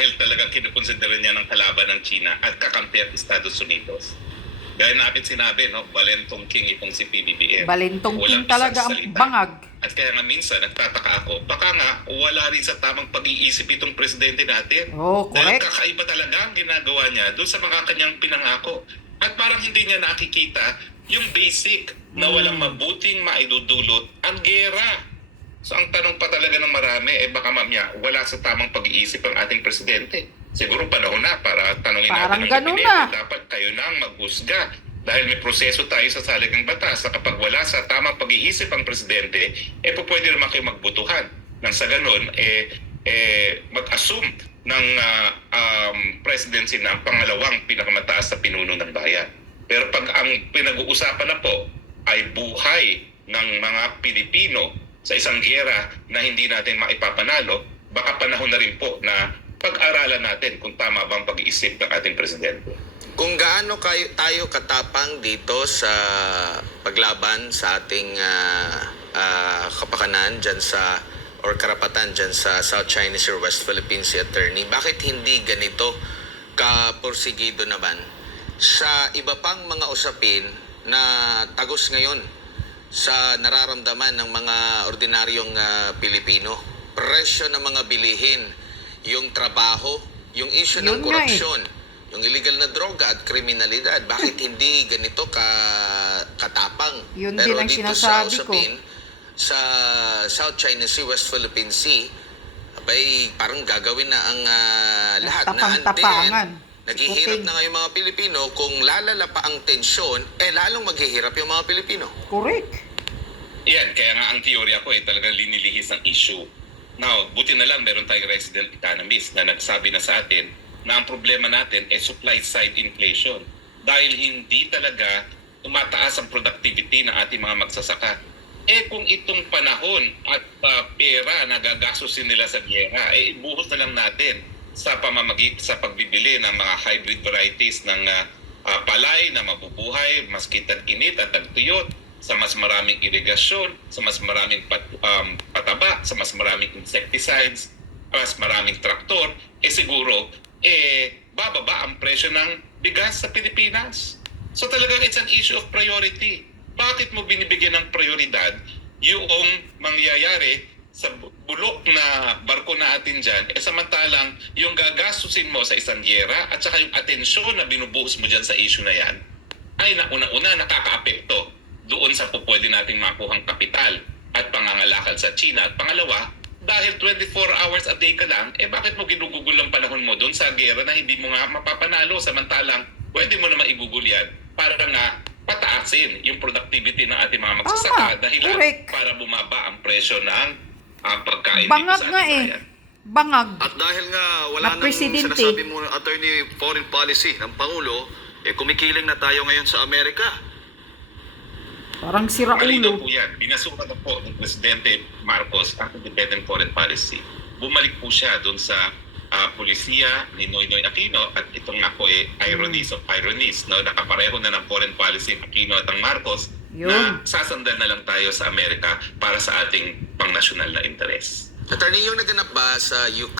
dahil talagang kinukonsidera niya ng kalaban ng China at kakampi ang Estados Unidos. Gaya natin sinabi, no, Balentong King itong si PBBM. Balentong Walang King talaga isang ang salita. bangag. At kaya nga minsan, nagtataka ako, baka nga wala rin sa tamang pag-iisip itong presidente natin. Oh, Dahil correct. kakaiba talaga ang ginagawa niya doon sa mga kanyang pinangako. At parang hindi niya nakikita yung basic na walang mabuting maidudulot ang gera. So ang tanong pa talaga ng marami, baka mamaya wala sa tamang pag-iisip ang ating presidente. Siguro panahon na para tanungin Parang natin ang ganun gabinete. na. Dapat kayo na ang maghusga. Dahil may proseso tayo sa saligang batas na kapag wala sa tamang pag-iisip ang presidente, pwede naman kayo magbutuhan. Nang sa ganun, mag-assume ng presidency na ang pangalawang pinakamataas na pinuno ng bayan. Pero pag ang pinag-uusapan na po ay buhay ng mga Pilipino sa isang giyera na hindi natin maipapanalo, baka panahon na rin po na pag-aralan natin kung tama bang pag-iisip ng ating presidente. Kung gaano tayo katapang dito sa paglaban sa ating kapakanan dyan sa or karapatan dyan sa South China Sea or West Philippine Sea, Attorney, bakit hindi ganito kapursigido naman sa iba pang mga usapin na tagos ngayon sa nararamdaman ng mga ordinaryong Pilipino? Presyo ng mga bilihin, yung trabaho, yung issue ng Yun nga korupsyon, yung illegal na droga at kriminalidad. Bakit hindi ganito katapang? Yun Pero din ang dito sa sinasabi ko. usapin, sa South China Sea, West Philippine Sea, abay, parang gagawin na ang lahat na Tapang-tapangan. naghihirap na ngayon mga Pilipino. Kung lalala pa ang tensyon, lalong maghihirap yung mga Pilipino. Correct. Yan, kaya nga ang teorya ko talagang linilihis ang issue. Now, buti na lang meron tayong resident economist na nagsabi na sa atin na ang problema natin supply side inflation. Dahil hindi talaga tumataas ang productivity ng ating mga magsasaka. Kung itong panahon at pera na gagastusin nila sa giyera, ibuhos na lang natin sa sa pagbibili ng mga hybrid varieties ng palay na mabubuhay, maski tag-init at tagtuyot, sa mas maraming irigasyon, sa mas maraming pataba, sa mas maraming insecticides, mas maraming traktor, siguro, bababa ang presyo ng bigas sa Pilipinas. So talagang it's an issue of priority. Bakit mo binibigyan ng prioridad yung mangyayari sa bulok na barko natin dyan, samantalang yung gagastusin mo sa isang giyera at saka yung atensyon na binubuhos mo dyan sa issue na yan, ay una-una nakaka-apekto doon sa pwede nating makuhang kapital at pangangalakal sa China. At pangalawa, dahil 24 hours a day ka lang, bakit mo ginugugol ang panahon mo doon sa giyera na hindi mo nga mapapanalo, samantalang pwede mo na maigugol yan para nga pataasin yung productivity ng ating mga magsasaka dahilan correct. para bumaba ang presyo ng pagkain Bangag dito sa nga ating bayan. Bangag. At dahil nga wala Na nang presidente. sinasabi mo ng attorney foreign policy ng Pangulo, kumikiling na tayo ngayon sa Amerika. Parang sira Malinaw ulo. po yan. Binasukan na po ng Presidente Marcos ang independent foreign policy. Bumalik po siya doon sa pulisiya ni Noynoy Aquino at itong nga po ironies of ironies. No? Nakapareho na ng foreign policy ng Aquino at ang Marcos na Yun. sasandal na lang tayo sa Amerika para sa ating pangnasyonal na interes. Attorney, yung naganap ba sa